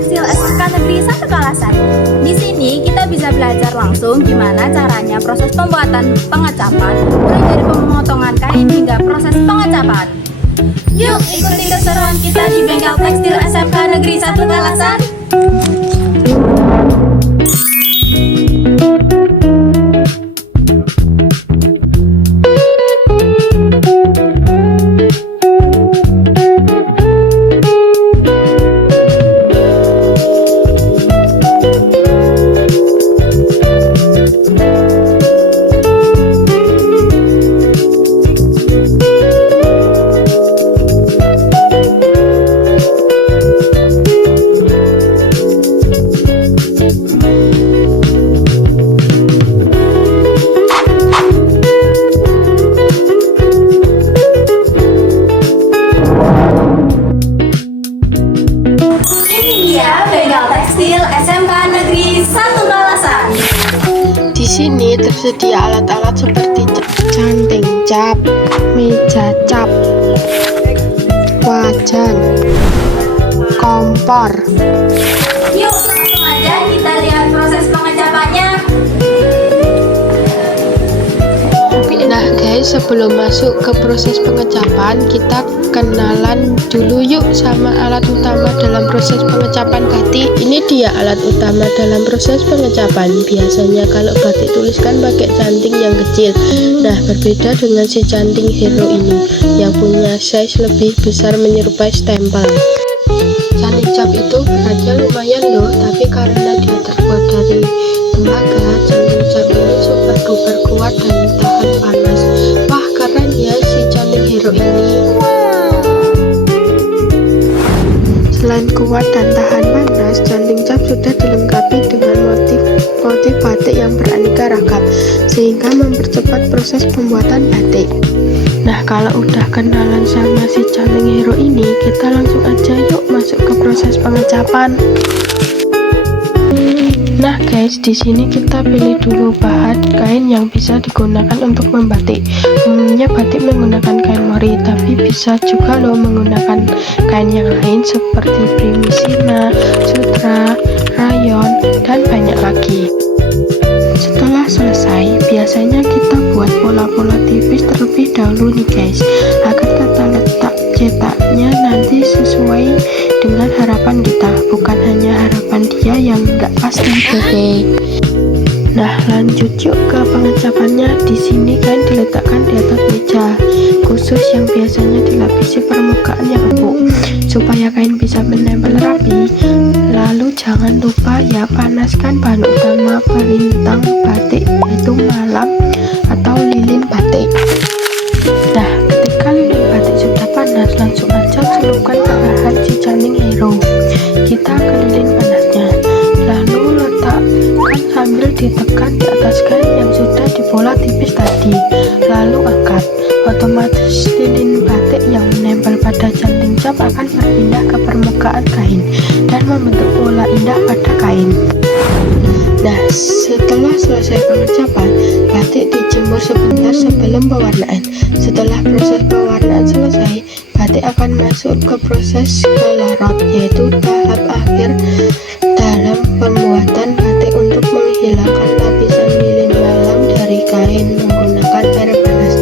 Tekstil SMK Negeri 1 Kalasan. Di sini kita bisa belajar langsung gimana caranya proses pembuatan pengecapan, mulai dari pemotongan kain hingga proses pengecapan. Yuk ikuti keseruan kita di bengkel tekstil SMK Negeri 1 Kalasan. Tekstil SMK Negeri 1 Kalasan. Di sini tersedia alat-alat seperti canting cap, meja cap, wajan, kompor. Yuk langsung aja kita lihat proses pengecapannya. Nah guys, sebelum masuk ke proses pengecapan, kita kenalan dulu yuk sama alat utama dalam proses pengecapan batik. Ini dia alat utama dalam proses pengecapan. Biasanya kalau batik tuliskan pakai canting yang kecil. Nah, berbeda dengan si canting hero ini yang punya size lebih besar menyerupai stempel. Canting cap itu beratnya lumayan loh, tapi karena dia terbuat dari tembaga, canting cap ini super duper kuat dan tahan panas. Wah, keren ya si canting hero ini. Selain kuat dan tahan panas, canting cap sudah dilengkapi dengan motif batik yang beraneka ragam, sehingga mempercepat proses pembuatan batik. Nah, kalau udah kenalan sama si canting hero ini, kita langsung aja yuk masuk ke proses pengecapan. Nah guys, di sini kita pilih dulu bahan kain yang bisa digunakan untuk membatik. Umumnya batik menggunakan kain mori, tapi bisa juga loh menggunakan kain yang lain seperti primisina, sutra, rayon, dan banyak lagi. Setelah selesai, biasanya kita buat pola-pola tipis terlebih dahulu nih guys, agar tata letak cetaknya nanti sesuai dengan harapan kita, bukan hanya harapan dia yang nggak pasti. Nah, lanjut yuk ke pengecapannya. Di sini kain diletakkan di atas meja khusus yang biasanya dilapisi permukaan yang empuk supaya kain bisa menempel rapi. Lalu jangan lupa ya, panaskan bahan utama pelintang batik, yaitu malam atau lilin batik. Nah, ketika lilin batik sudah panas, langsung aja celupkan ke bahan si canting hero. Kita kelilin panasnya, lalu letakkan sambil ditekan di atas kain yang sudah dipola tipis tadi, lalu angkat. Otomatis lilin batik yang menempel pada canting cap akan berpindah ke permukaan kain dan membentuk pola indah pada kain. Nah, setelah selesai pengecapan, batik dijemur sebentar sebelum pewarnaan. Setelah proses pewarnaan selesai, batik akan masuk ke proses kelarot, yaitu tahap akhir dalam pembuatan batik untuk menghilangkan lapisan lilin malam dari kain menggunakan air panas.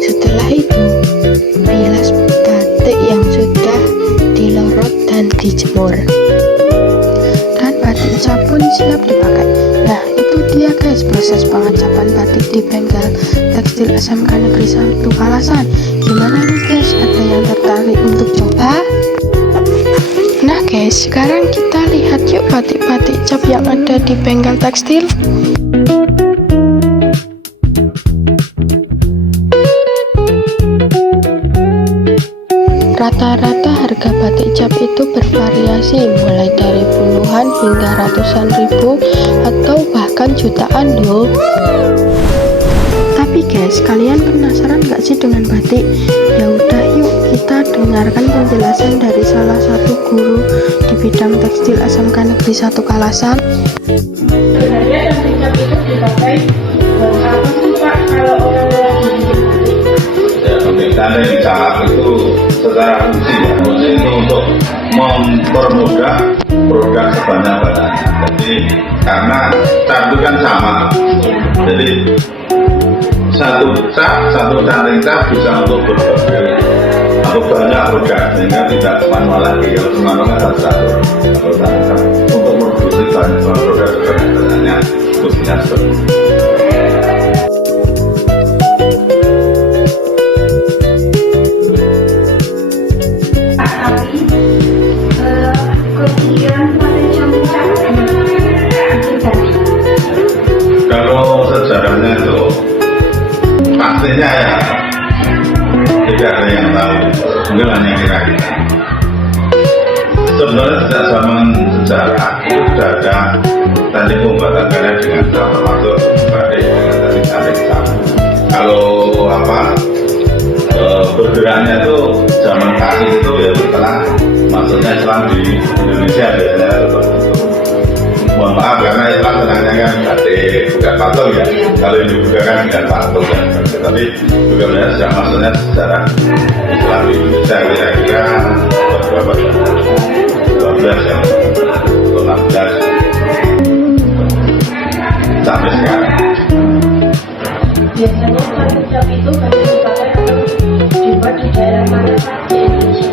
Setelah itu, bilas batik yang sudah dilorot dan dijemur, dan batik cap pun siap dipakai. Nah, itu dia guys proses pengecapan batik di bengkel tekstil SMK Negeri 1 Kalasan. Gimana nih guys, ada yang tertarik untuk coba? Nah guys, sekarang kita lihat yuk batik-batik cap yang ada di bengkel tekstil. Rata-rata harga batik cap itu bervariasi, mulai dari puluhan hingga ratusan ribu atau bahkan jutaan loh. Tapi guys, kalian penasaran gak sih dengan batik? Ya udah yuk kita dengarkan penjelasan dari salah satu guru di bidang tekstil SMK Negeri 1 Kalasan. Sebenarnya canting cap itu dipakai buat apa sih Pak kalau orang lagi bikin batik? Ya, pemeriksaan dari cap itu secara fungsi ya, fungsi itu untuk mempermudah produk sebanyak-banyaknya. Jadi karena cat itu kan sama, jadi satu canting cat bisa untuk berbagai atau banyak produk, sehingga tidak manual lagi. Kalau manual kan satu, kalau canting cat untuk memproduksi banyak produk sebanyak-banyaknya fungsinya seperti itu. Kalau sejarahnya itu pastinya ya tidak ada yang tahu, mungkin hanya kira-kira. Sebenarnya sejak zaman sejarah itu sudah ada teknik pembuatan karya dengan cat, termasuk batik dengan teknik canting cat. Kalau bergeraknya itu zaman kasih itu ya setelah masuknya Islam di Indonesia biasanya seperti itu. Mohon maaf karena Islam senangnya kan batik bukan patung ya. Kalau ini juga kan bukan patung ya. Tapi juga benar sejak masuknya sejarah Islam di Indonesia kira-kira berapa ya? 12 ya, 16 sampai sekarang. Biasanya kain cat itu hanya dipakai atau dibuat di daerah mana di Indonesia?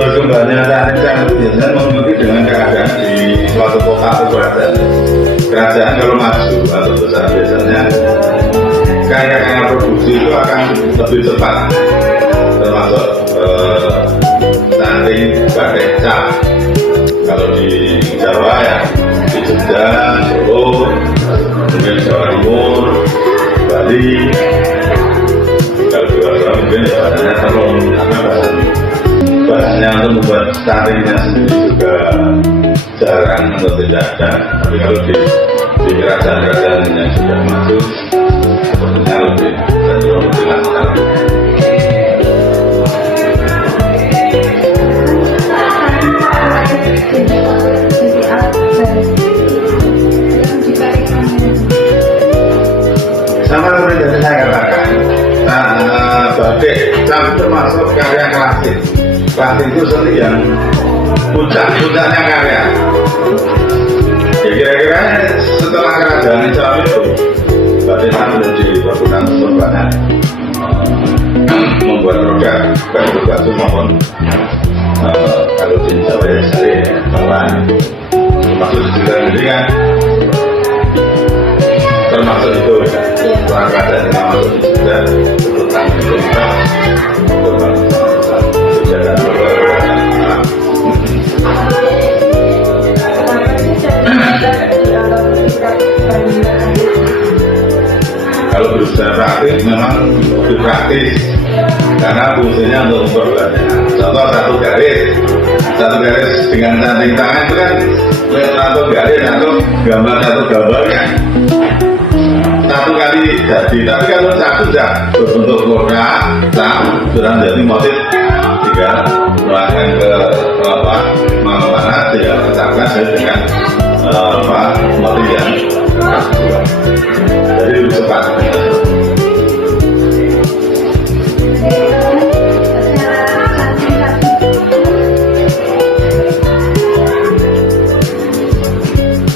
Berkembangnya canting cat itu biasanya mengikuti dengan keadaan di suatu kota atau kerajaan. Kerajaan kalau maju atau besar biasanya karya-karya produksi itu akan lebih cepat, termasuk canting batik cat. Kalau di Jawa ya di Jogja, Solo, mungkin Jawa Timur, Bali. Kalau di Jawa mungkin ya bahasanya telung, karena bahasanya untuk membuat cantingnya sendiri juga jarang atau tidak ada. Tapi kalau di kerajaan-kerajaan yang sudah maju, sepertinya lebih cenderung dilakukan. Sama seperti yang saya katakan, batik cat termasuk karya klasik. Klasik itu seni yang puncaknya karya. Ya kira-kira setelah kerajaan Islam itu batik cat menjadi perguruan untuk banyak membuat produk baik itu batu maupun kalau di Jawa ya sari bawaan itu termasuk di sendiri kan termasuk itu ya. Setelah kerajaan yang masuk di juga keputusan pemerintah sejalan kalau berusaha praktis memang lebih praktis karena fungsinya untuk memperbanyak. Contoh satu garis dengan canting tangan itu kan satu garis atau gambar satu gambar kan satu kali jadi. Tapi kalau satu sudah berbentuk kotak sudah menjadi motif jika melakukan ke mana dia tetapkan dengan motif yang kedua. Jadi lebih cepat.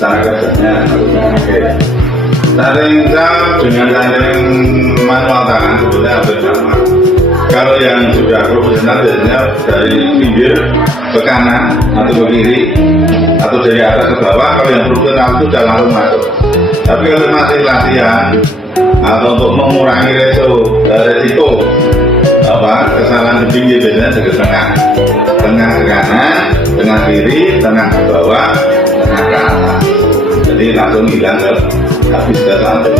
Cara kerjanya canting cat dengan canting manual tangan sebetulnya hampir sama. Kalau yang sudah profesional biasanya dari pinggir ke kanan atau ke kiri atau dari atas ke bawah. Kalau yang profesional itu sudah langsung masuk. Tapi kalau masih latihan atau untuk mengurangi resiko kesalahan di pinggir biasanya dari tengah ke kanan, tengah kiri, tengah ke bawah, tengah ke atas. Jadi langsung hilang ke habis ke samping.